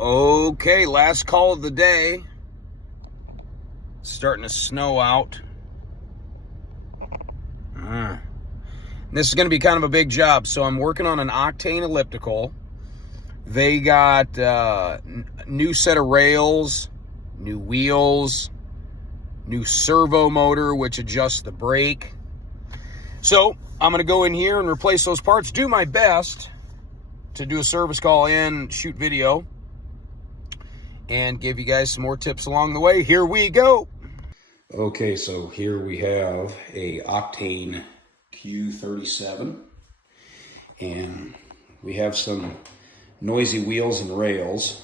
Okay, last call of the day. It's starting to snow out. This is going to be kind of a big job, so I'm working on an Octane Elliptical. They got new set of rails, new wheels, new servo motor, which adjusts the brake. So I'm going to go in here and replace those parts, do my best to do a service call and shoot video, and give you guys some more tips along the way. Here we go. Okay, so here we have a Octane Q37, and we have some noisy wheels and rails.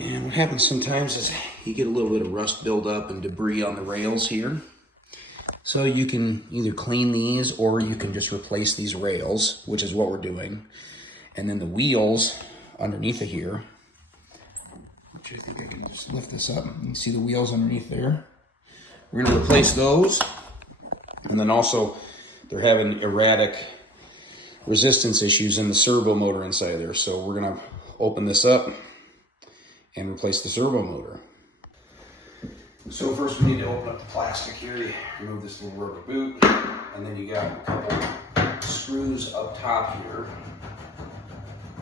And what happens sometimes is you get a little bit of rust buildup and debris on the rails here. So you can either clean these or you can just replace these rails, which is what we're doing. And then the wheels underneath of here, which I think I can just lift this up. You can see the wheels underneath there. We're gonna replace those. And then also they're having erratic resistance issues in the servo motor inside there. So we're gonna open this up and replace the servo motor. So first we need to open up the plastic here. You remove this little rubber boot, and then you got a couple screws up top here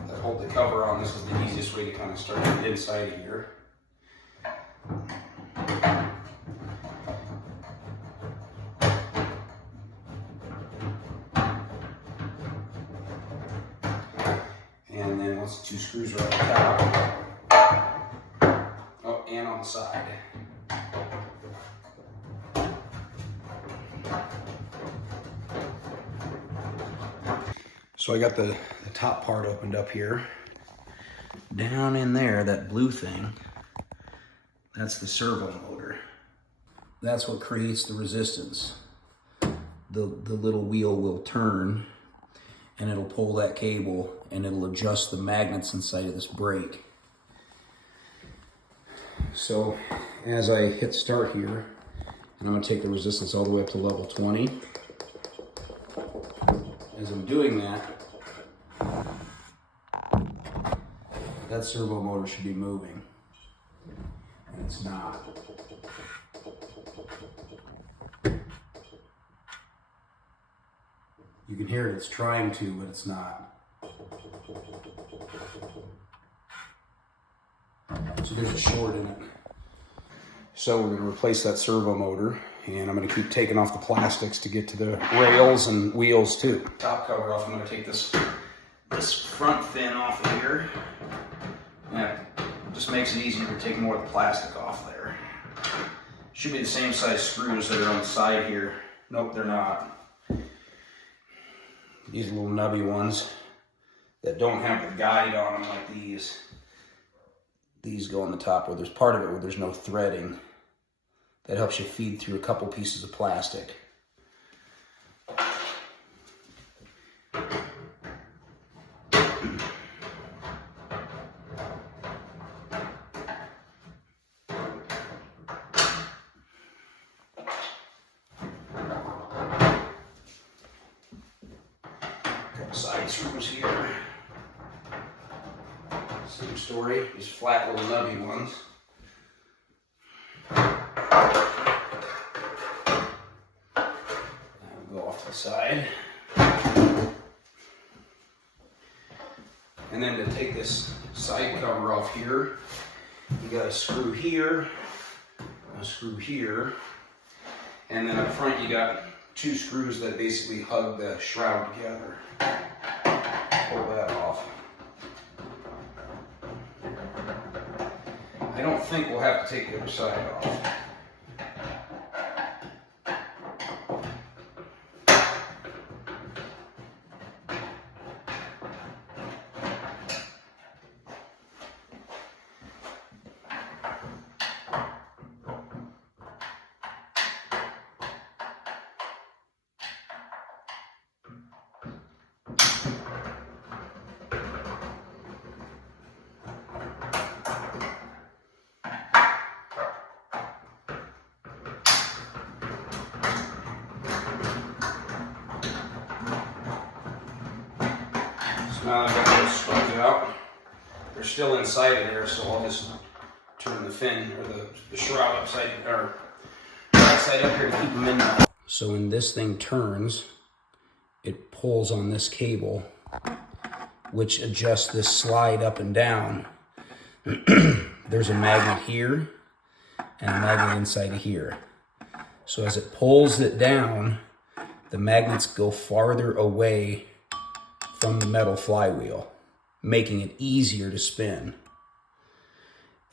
that hold the cover on. This is the easiest way to kind of start it inside of here. And then once the two screws are on top, oh, and on the side. So I got the top part opened up here. Down in there, that blue thing, that's the servo motor. That's what creates the resistance. The little wheel will turn and it'll pull that cable and it'll adjust the magnets inside of this brake. So as I hit start here, and I'm gonna take the resistance all the way up to level 20. As I'm doing that, that servo motor should be moving, and it's not. You can hear it's trying to, but it's not. So there's a short in it. So we're going to replace that servo motor, and I'm going to keep taking off the plastics to get to the rails and wheels too. Top cover off. I'm going to take this front fin off of here. That just makes it easier to take more of the plastic off there. Should be the same size screws that are on the side here. Nope, they're not. These are little nubby ones that don't have the guide on them like these. These go on the top where there's part of it where there's no threading. That helps you feed through a couple pieces of plastic. Couple side screws here. Same story, these flat little nubby ones. Go off to the side. And then to take this side cover off here, you got a screw here, a screw here, and then up front you got two screws that basically hug the shroud together. Pull that off. I don't think we'll have to take the other side off. Now I've got this sponge out. they're still inside of there, so I'll just turn the fin or the shroud upside or right side up here to keep them in there. So when this thing turns, it pulls on this cable, which adjusts this slide up and down. There's a magnet here and a magnet inside of here. So as it pulls it down, the magnets go farther away from the metal flywheel, making it easier to spin.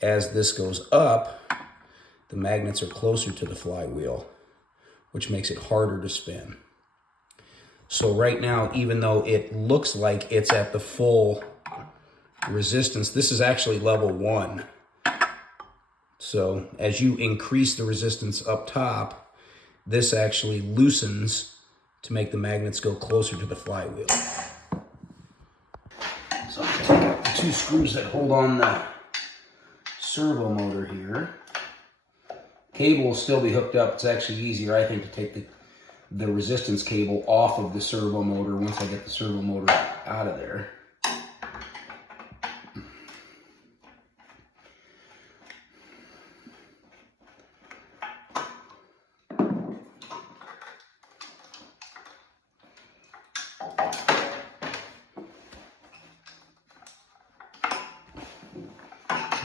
As this goes up, the magnets are closer to the flywheel, which makes it harder to spin. So right now, even though it looks like it's at the full resistance, this is actually level 1. So as you increase the resistance up top, this actually loosens to make the magnets go closer to the flywheel. So I'm going to take out the 2 screws that hold on the servo motor here. Cable will still be hooked up. It's actually easier, I think, to take the resistance cable off of the servo motor once I get the servo motor out of there.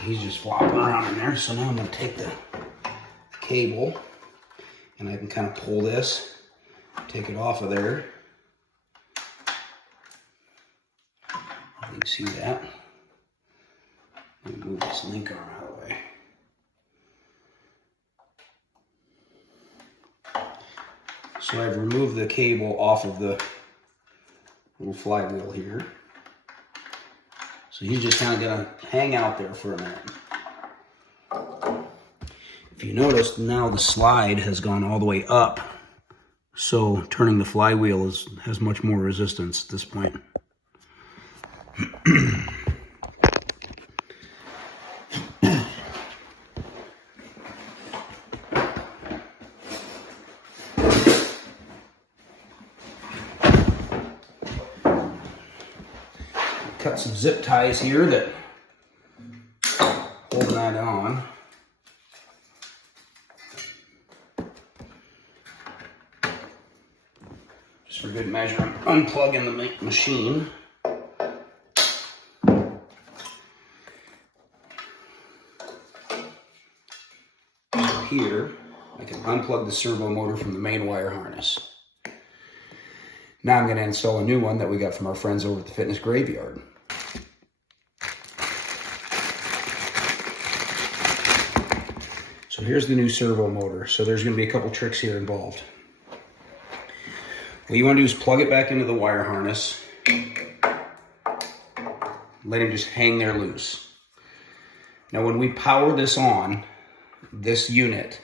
He's just flopping around in there, so now I'm going to take the cable and I can kind of pull this, take it off of there. You can see that. Let me move this link arm out of the way. So I've removed the cable off of the little flywheel here. So he's just kind of going to hang out there for a minute. If you notice, now the slide has gone all the way up. So turning the flywheel has much more resistance at this point. Cut some zip ties here that hold that on. Just for good measure, I'm unplugging the machine. Here, I can unplug the servo motor from the main wire harness. Now I'm going to install a new one that we got from our friends over at the fitness graveyard. So here's the new servo motor. So there's going to be a couple tricks here involved. What you want to do is plug it back into the wire harness. Let it just hang there loose. Now when we power this on, this unit,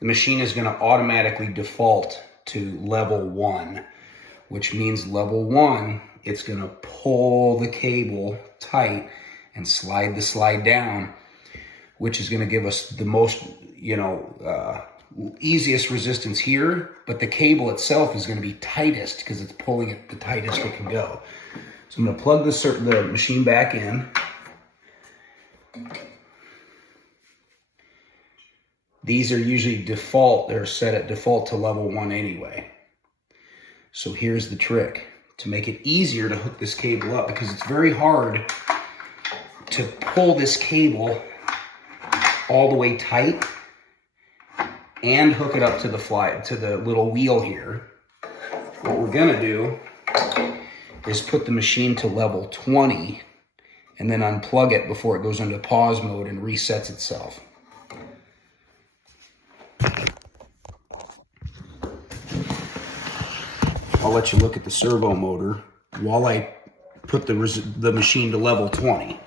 the machine is going to automatically default to level 1, which means level 1, it's going to pull the cable tight and slide the slide down, which is going to give us the most, easiest resistance here, but the cable itself is going to be tightest because it's pulling it the tightest it can go. So I'm going to plug the machine back in. These are usually default, they're set at default to level 1 anyway. So here's the trick. To make it easier to hook this cable up, because it's very hard to pull this cable all the way tight and hook it up to the little wheel here. What we're gonna do is put the machine to level 20 and then unplug it before it goes into pause mode and resets itself. I'll let you look at the servo motor while I put the machine to level 20.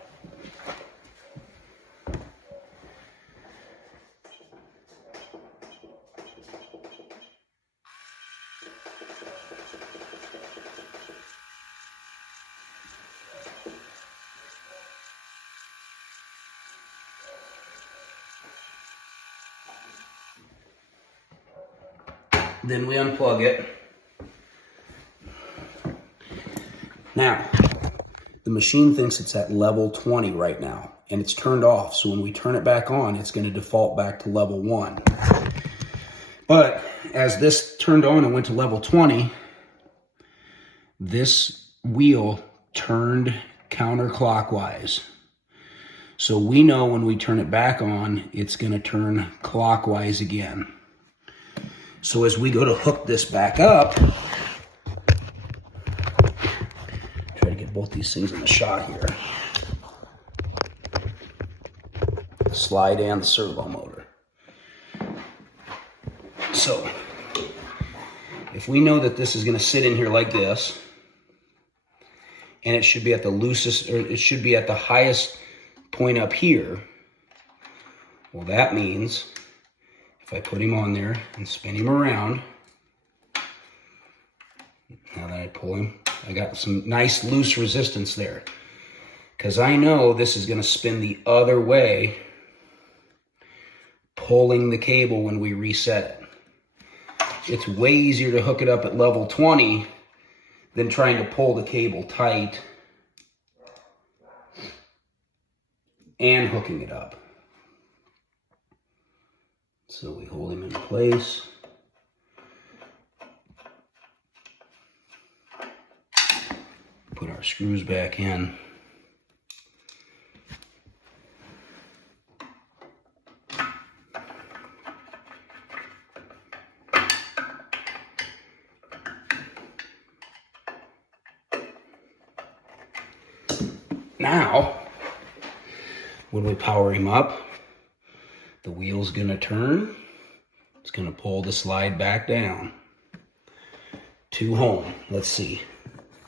Then we unplug it. Now, the machine thinks it's at level 20 right now, and it's turned off. So when we turn it back on, it's going to default back to level 1. But as this turned on and went to level 20, this wheel turned counterclockwise. So we know when we turn it back on, it's going to turn clockwise again. So as we go to hook this back up, try to get both these things in the shot here. The slide and the servo motor. So if we know that this is going to sit in here like this, and it should be at the loosest, or it should be at the highest point up here, well, that means if I put him on there and spin him around, now that I pull him, I got some nice loose resistance there, because I know this is going to spin the other way, pulling the cable when we reset it. It's way easier to hook it up at level 20 than trying to pull the cable tight and hooking it up. So we hold him in place. Put our screws back in. Now, when we power him up, the wheel's gonna turn. It's gonna pull the slide back down to home. Let's see.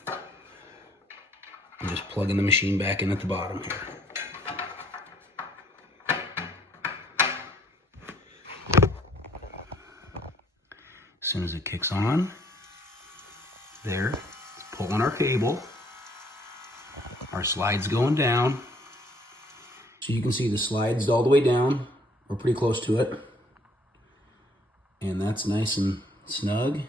I'm just plugging the machine back in at the bottom here. As soon as it kicks on, there, it's pulling our cable. Our slide's going down. So you can see the slide's all the way down. We're pretty close to it. And that's nice and snug.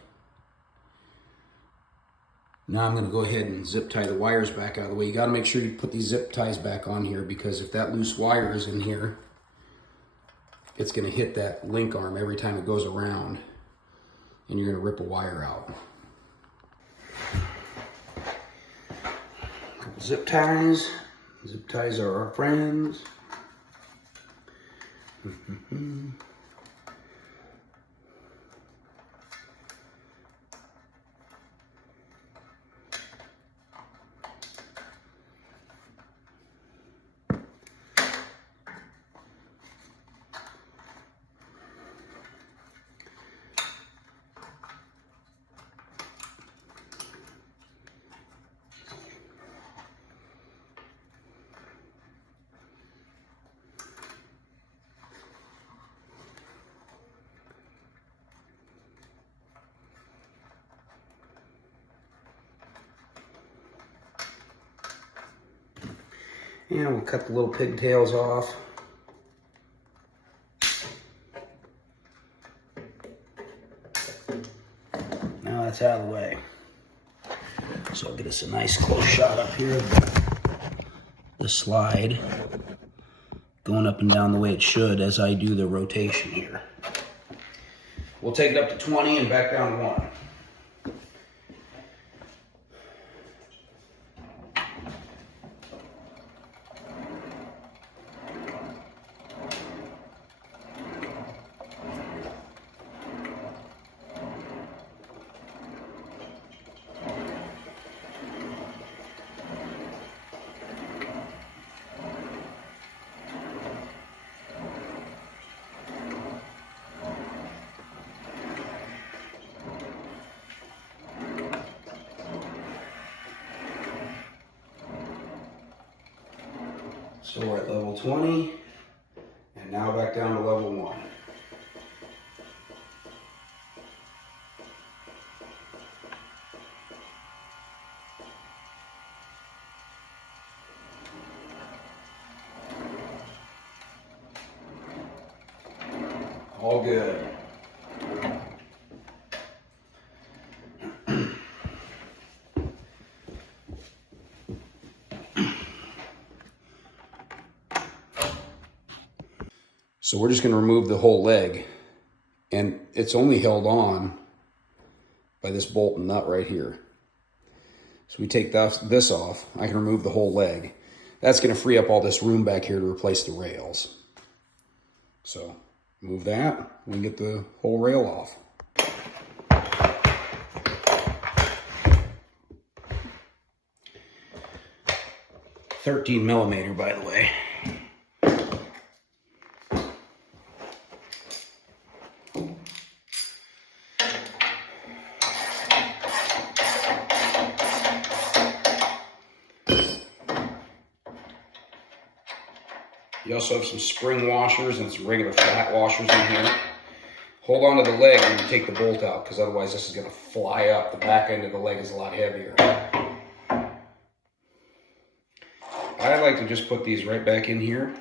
Now I'm going to go ahead and zip tie the wires back out of the way. You got to make sure you put these zip ties back on here, because if that loose wire is in here, it's going to hit that link arm every time it goes around, and you're going to rip a wire out. Zip ties. Zip ties are our friends. And we'll cut the little pigtails off. Now that's out of the way. So I'll get us a nice close shot up here of the slide going up and down the way it should as I do the rotation here. We'll take it up to 20 and back down to 1. So we're at level 20, and now back down to level 1. All good. So we're just going to remove the whole leg, and it's only held on by this bolt and nut right here. So we take this off, I can remove the whole leg. That's going to free up all this room back here to replace the rails. So move that, we can get the whole rail off. $13mm, by the way. You also have some spring washers and some regular flat washers in here. Hold on to the leg when you take the bolt out, because otherwise this is going to fly up. The back end of the leg is a lot heavier. I like to just put these right back in here.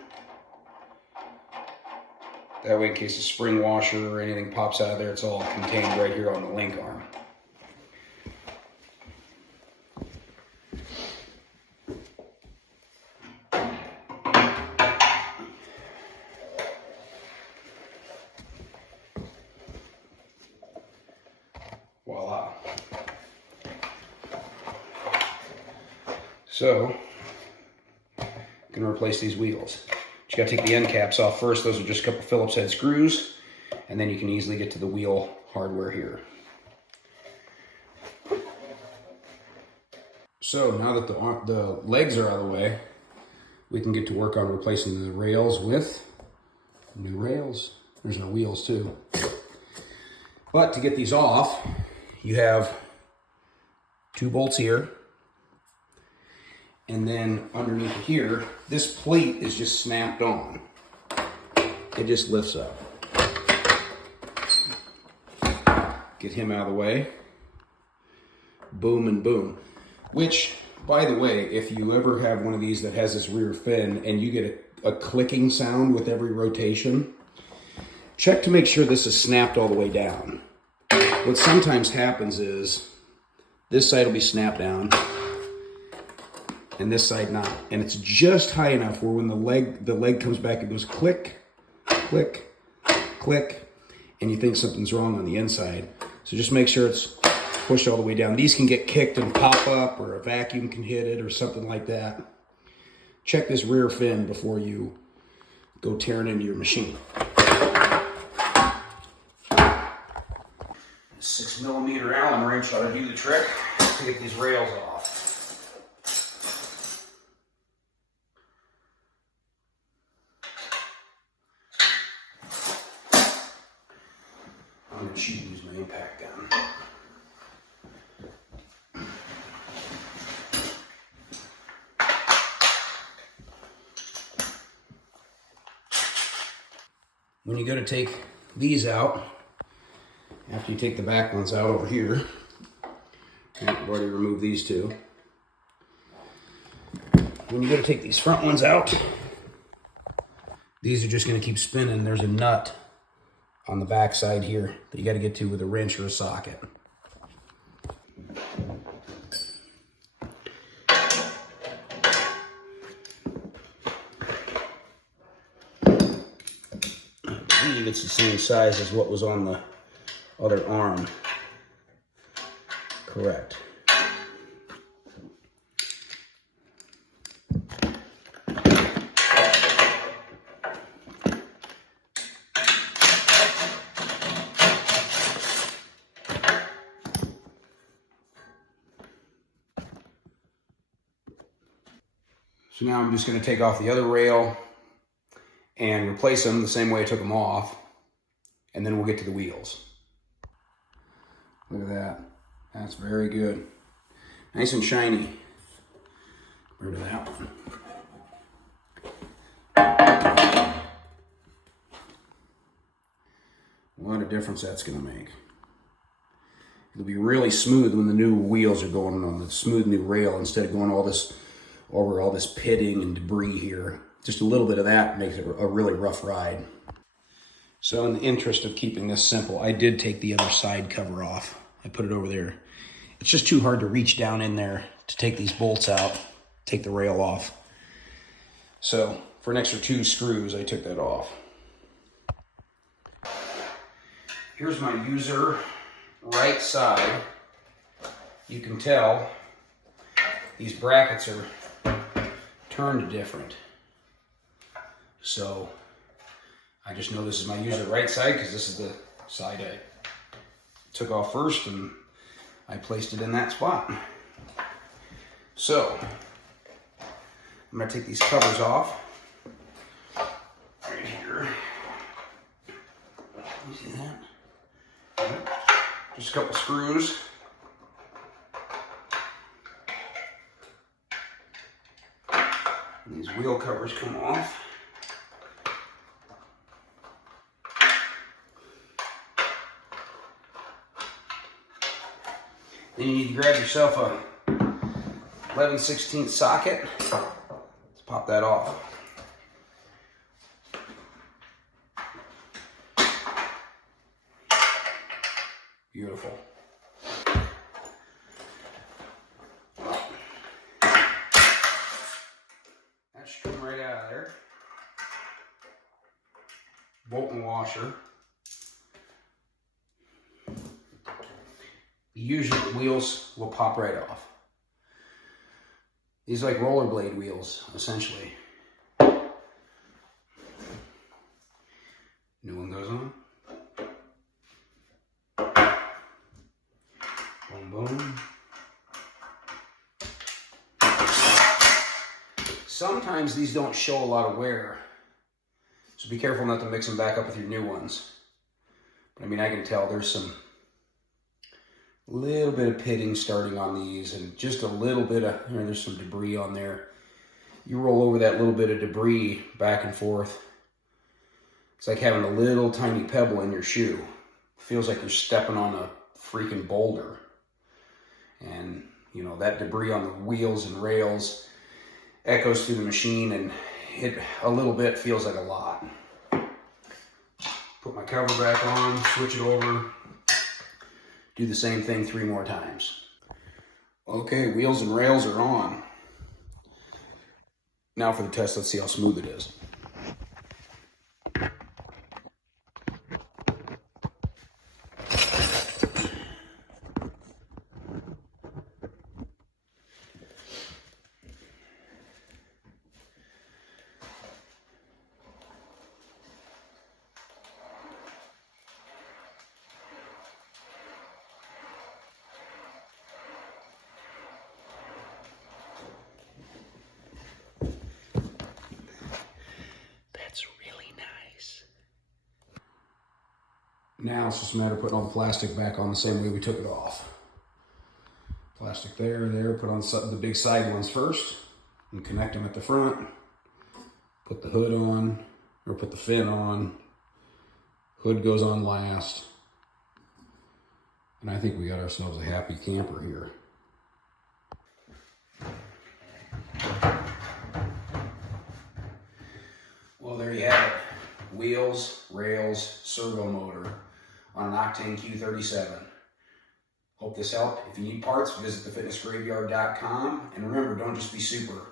That way, in case a spring washer or anything pops out of there, it's all contained right here on the link arm. Voila. So, I'm going to replace these wheels. But you got to take the end caps off first. Those are just a couple Phillips head screws, and then you can easily get to the wheel hardware here. So now that the legs are out of the way, we can get to work on replacing the rails with new rails. There's no wheels too. But to get these off, you have 2 bolts here. And then underneath here, this plate is just snapped on. It just lifts up. Get him out of the way. Boom and boom. Which, by the way, if you ever have one of these that has this rear fin and you get a clicking sound with every rotation, check to make sure this is snapped all the way down. What sometimes happens is this side will be snapped down and this side not. And it's just high enough where when the leg comes back, it goes click, click, click, and you think something's wrong on the inside. So just make sure it's pushed all the way down. These can get kicked and pop up, or a vacuum can hit it or something like that. Check this rear fin before you go tearing into your machine. 6mm Allen wrench ought to do the trick to get these rails off. I'm going to use my impact gun. When you go to take these out, after you take the back ones out over here, I've already removed these two. When you go to take these front ones out, these are just going to keep spinning. There's a nut on the back side here that you got to get to with a wrench or a socket. I believe it's the same size as what was on the other arm. Correct. So now I'm just going to take off the other rail and replace them the same way I took them off, and then we'll get to the wheels. Look at that. That's very good. Nice and shiny. Get rid of that one. What a difference that's going to make. It'll be really smooth when the new wheels are going on the smooth new rail instead of going over all this pitting and debris here. Just a little bit of that makes it a really rough ride. So in the interest of keeping this simple, I did take the other side cover off. I put it over there. It's just too hard to reach down in there to take these bolts out, take the rail off. So for an extra 2 screws, I took that off. Here's my user right side. You can tell these brackets are turned different. So I just know this is my user right side because this is the side I took off first and I placed it in that spot. So I'm going to take these covers off right here. You see that? Just a couple screws. And these wheel covers come off. Then you need to grab yourself a 11/16 socket. Let's pop that off. Beautiful. That should come right out of there. Bolt and washer. Usually the wheels will pop right off. These are like rollerblade wheels, essentially. New one goes on. Boom, boom. Sometimes these don't show a lot of wear, so be careful not to mix them back up with your new ones. But I mean, I can tell there's some little bit of pitting starting on these, and just a little bit of, you know, there's some debris on there. You roll over that little bit of debris back and forth. It's like having a little tiny pebble in your shoe. Feels like you're stepping on a freaking boulder. And, you know, that debris on the wheels and rails echoes through the machine, and it a little bit feels like a lot. Put my cover back on, switch it over. Do the same thing 3 more times. Okay, wheels and rails are on. Now for the test, let's see how smooth it is. Now it's just a matter of putting all the plastic back on the same way we took it off. Plastic there, put on the big side ones first and connect them at the front. Put the hood on, or put the fin on. Hood goes on last. And I think we got ourselves a happy camper here. Well, there you have it. Wheels, rails, servo motor on an Octane Q37. Hope this helped. If you need parts, visit thefitnessgraveyard.com. And remember, don't just be super.